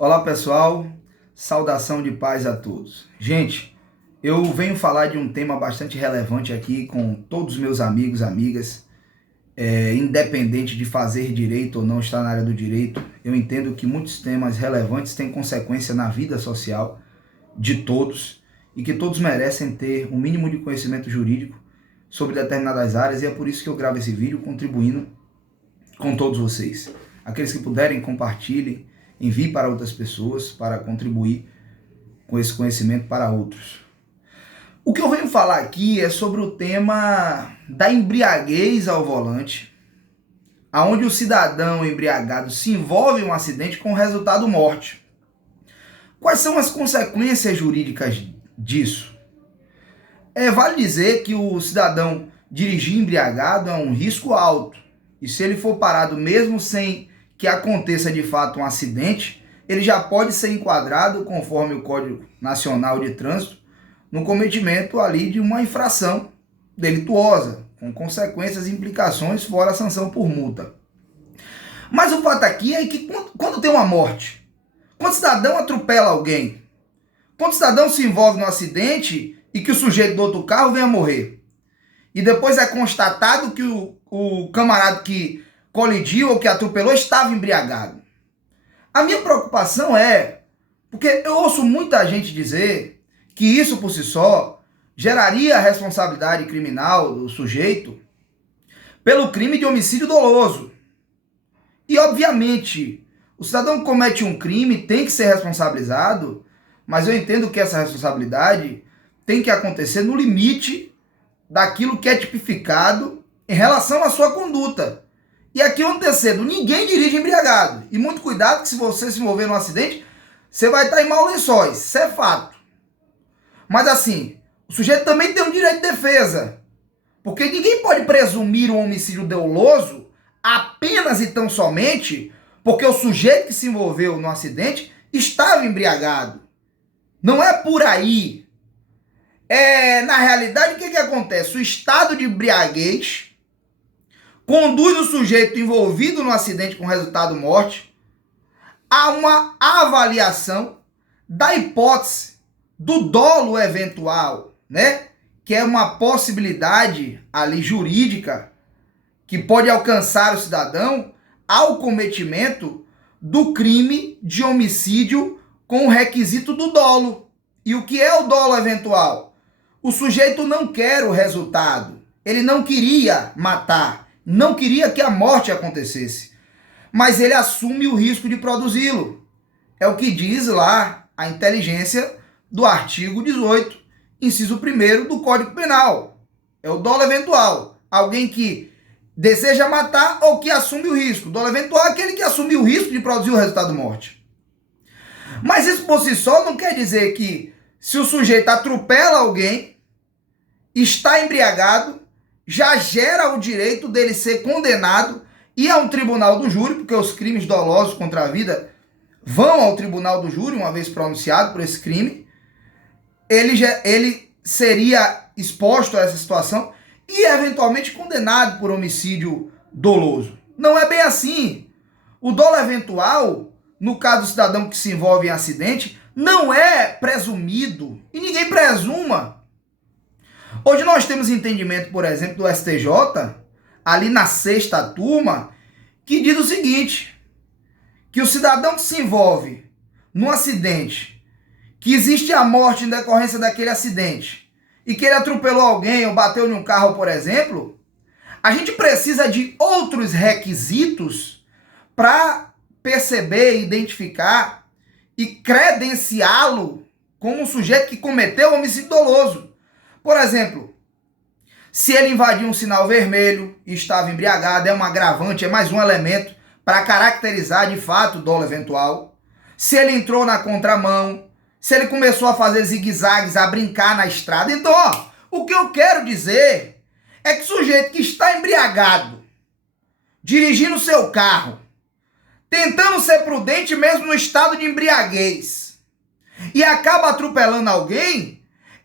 Olá pessoal, saudação de paz a todos. Gente, eu venho falar de um tema bastante relevante aqui com todos os meus amigos, amigas, independente de fazer direito ou não estar na área do direito. Eu entendo que muitos temas relevantes têm consequência na vida social de todos e que todos merecem ter um mínimo de conhecimento jurídico sobre determinadas áreas, e é por isso que eu gravo esse vídeo contribuindo com todos vocês. Aqueles que puderem, compartilhem, envie para outras pessoas para contribuir com esse conhecimento para outros. O que eu venho falar aqui é sobre o tema da embriaguez ao volante, aonde o cidadão embriagado se envolve em um acidente com resultado morte. Quais são as consequências jurídicas disso? Vale dizer que o cidadão dirigir embriagado é um risco alto, e se ele for parado mesmo sem que aconteça de fato um acidente, ele já pode ser enquadrado, conforme o Código Nacional de Trânsito, no cometimento ali de uma infração delituosa, com consequências e implicações fora a sanção por multa. Mas o fato aqui é que quando tem uma morte, quando o cidadão atropela alguém, quando o cidadão se envolve no acidente e que o sujeito do outro carro vem a morrer, e depois é constatado que o camarada que colidiu ou que atropelou estava embriagado. A minha preocupação porque eu ouço muita gente dizer que isso por si só geraria a responsabilidade criminal do sujeito pelo crime de homicídio doloso. E obviamente, o cidadão que comete um crime tem que ser responsabilizado, mas eu entendo que essa responsabilidade tem que acontecer no limite daquilo que é tipificado em relação à sua conduta. E aqui acontecendo, ninguém dirige embriagado. E muito cuidado que se você se envolver num acidente, você vai estar em maus lençóis. Isso é fato. Mas assim, o sujeito também tem um direito de defesa. Porque ninguém pode presumir um homicídio doloso apenas e tão somente porque o sujeito que se envolveu no acidente estava embriagado. Não é por aí. Na realidade, o que acontece? O estado de embriaguez conduz o sujeito envolvido no acidente com resultado morte a uma avaliação da hipótese do dolo eventual, né? Que é uma possibilidade ali jurídica que pode alcançar o cidadão ao cometimento do crime de homicídio com o requisito do dolo. E o que é o dolo eventual? O sujeito não quer o resultado, ele não queria matar, não queria que a morte acontecesse, mas ele assume o risco de produzi-lo. É o que diz lá a inteligência do artigo 18, inciso 1º do Código Penal. É o dolo eventual. Alguém que deseja matar ou que assume o risco. O dolo eventual é aquele que assume o risco de produzir o resultado morte. Mas isso por si só não quer dizer que se o sujeito atropela alguém, está embriagado, já gera o direito dele ser condenado e ir a um tribunal do júri, porque os crimes dolosos contra a vida vão ao tribunal do júri, uma vez pronunciado por esse crime, ele seria exposto a essa situação e eventualmente condenado por homicídio doloso. Não é bem assim. O dolo eventual, no caso do cidadão que se envolve em acidente, não é presumido e ninguém presuma. Hoje nós temos entendimento, por exemplo, do STJ, ali na 6ª turma, que diz o seguinte, que o cidadão que se envolve num acidente, que existe a morte em decorrência daquele acidente, e que ele atropelou alguém ou bateu em um carro, por exemplo, a gente precisa de outros requisitos para perceber, identificar e credenciá-lo como um sujeito que cometeu homicídio doloso. Por exemplo, se ele invadiu um sinal vermelho e estava embriagado, é um agravante, é mais um elemento para caracterizar de fato o dolo eventual. Se ele entrou na contramão, se ele começou a fazer zigue-zagues, a brincar na estrada. Então, o que eu quero dizer é que o sujeito que está embriagado, dirigindo seu carro, tentando ser prudente mesmo no estado de embriaguez, e acaba atropelando alguém,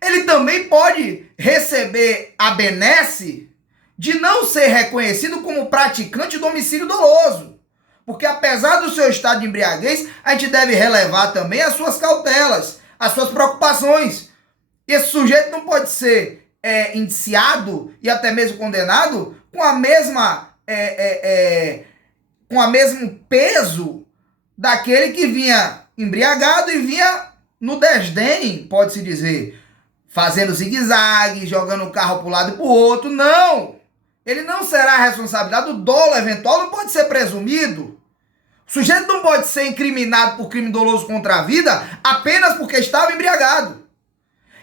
ele também pode receber a benesse de não ser reconhecido como praticante do homicídio doloso. Porque apesar do seu estado de embriaguez, a gente deve relevar também as suas cautelas, as suas preocupações. Esse sujeito não pode ser indiciado e até mesmo condenado com a mesma com o mesmo peso daquele que vinha embriagado e vinha no desdém, pode-se dizer, fazendo zigue-zague, jogando o carro para um lado e para o outro. Não! Ele não será responsabilizado. O dolo eventual não pode ser presumido. O sujeito não pode ser incriminado por crime doloso contra a vida apenas porque estava embriagado.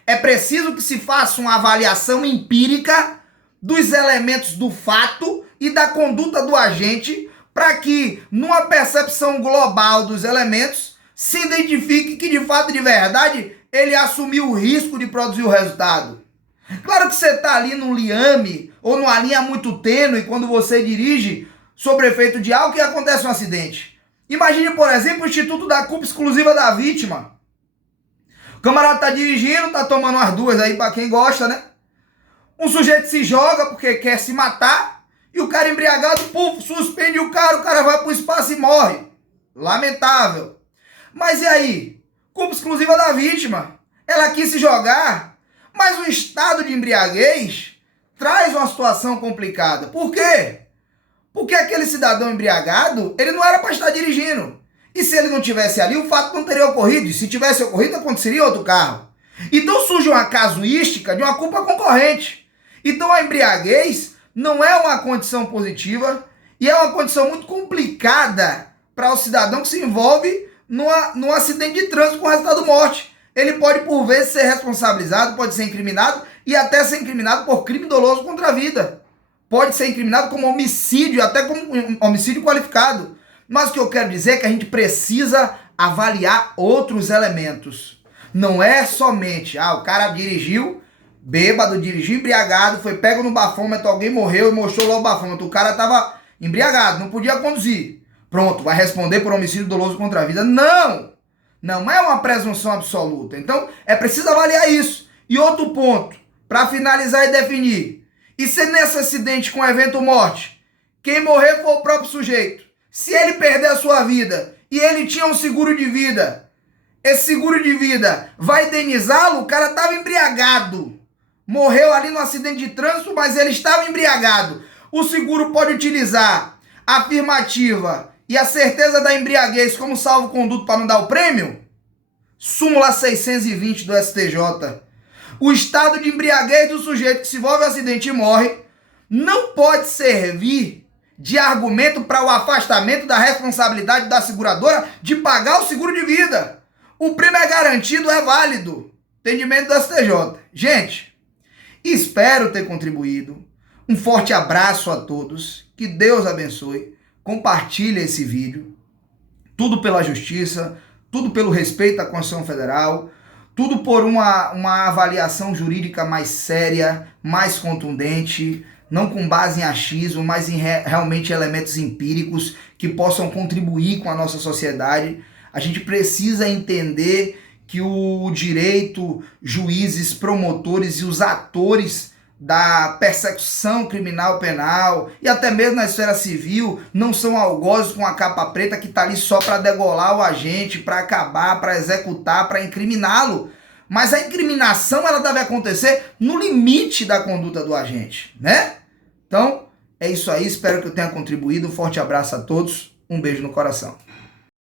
É preciso que se faça uma avaliação empírica dos elementos do fato e da conduta do agente para que, numa percepção global dos elementos, se identifique que, de fato e de verdade, ele assumiu o risco de produzir o resultado. Claro que você está ali num liame ou numa linha muito tênue quando você dirige sob efeito de álcool e acontece um acidente. Imagine, por exemplo, o Instituto da Culpa Exclusiva da Vítima. O camarada está dirigindo, está tomando umas duas aí para quem gosta, né? Um sujeito se joga porque quer se matar e o cara embriagado, puf, suspende o cara vai para o espaço e morre. Lamentável. Mas e aí? Culpa exclusiva da vítima. Ela quis se jogar, mas o estado de embriaguez traz uma situação complicada. Por quê? Porque aquele cidadão embriagado, ele não era para estar dirigindo. E se ele não tivesse ali, o fato não teria ocorrido. E se tivesse ocorrido, aconteceria outro carro. Então surge uma casuística de uma culpa concorrente. Então a embriaguez não é uma condição positiva e é uma condição muito complicada para o cidadão que se envolve num acidente de trânsito com resultado morte. Ele pode, por vezes, ser responsabilizado, pode ser incriminado e até ser incriminado por crime doloso contra a vida. Pode ser incriminado como homicídio, até como homicídio qualificado. Mas o que eu quero dizer é que a gente precisa avaliar outros elementos. Não é somente, o cara dirigiu bêbado, dirigiu embriagado, foi pego no bafômetro, alguém morreu e mostrou lá o bafômetro. O cara estava embriagado, não podia conduzir. Pronto, vai responder por homicídio doloso contra a vida. Não! Não é uma presunção absoluta. Então, é preciso avaliar isso. E outro ponto, para finalizar e definir. E se nesse acidente com evento morte, quem morrer for o próprio sujeito? Se ele perder a sua vida e ele tinha um seguro de vida, esse seguro de vida vai indenizá-lo? O cara estava embriagado. Morreu ali no acidente de trânsito, mas ele estava embriagado. O seguro pode utilizar a afirmativa e a certeza da embriaguez como salvo-conduto para não dar o prêmio? Súmula 620 do STJ. O estado de embriaguez do sujeito que se envolve em acidente e morre não pode servir de argumento para o afastamento da responsabilidade da seguradora de pagar o seguro de vida. O prêmio é garantido, é válido. Entendimento do STJ. Gente, espero ter contribuído. Um forte abraço a todos. Que Deus abençoe. Compartilhe esse vídeo. Tudo pela justiça, tudo pelo respeito à Constituição Federal, tudo por uma avaliação jurídica mais séria, mais contundente, não com base em achismo, mas em realmente elementos empíricos que possam contribuir com a nossa sociedade. A gente precisa entender que o direito, juízes, promotores e os atores da persecução criminal penal e até mesmo na esfera civil não são algozes com a capa preta que está ali só para degolar o agente, para acabar, para executar, para incriminá-lo. Mas a incriminação ela deve acontecer no limite da conduta do agente, né? Então, é isso aí. Espero que eu tenha contribuído. Um forte abraço a todos. Um beijo no coração.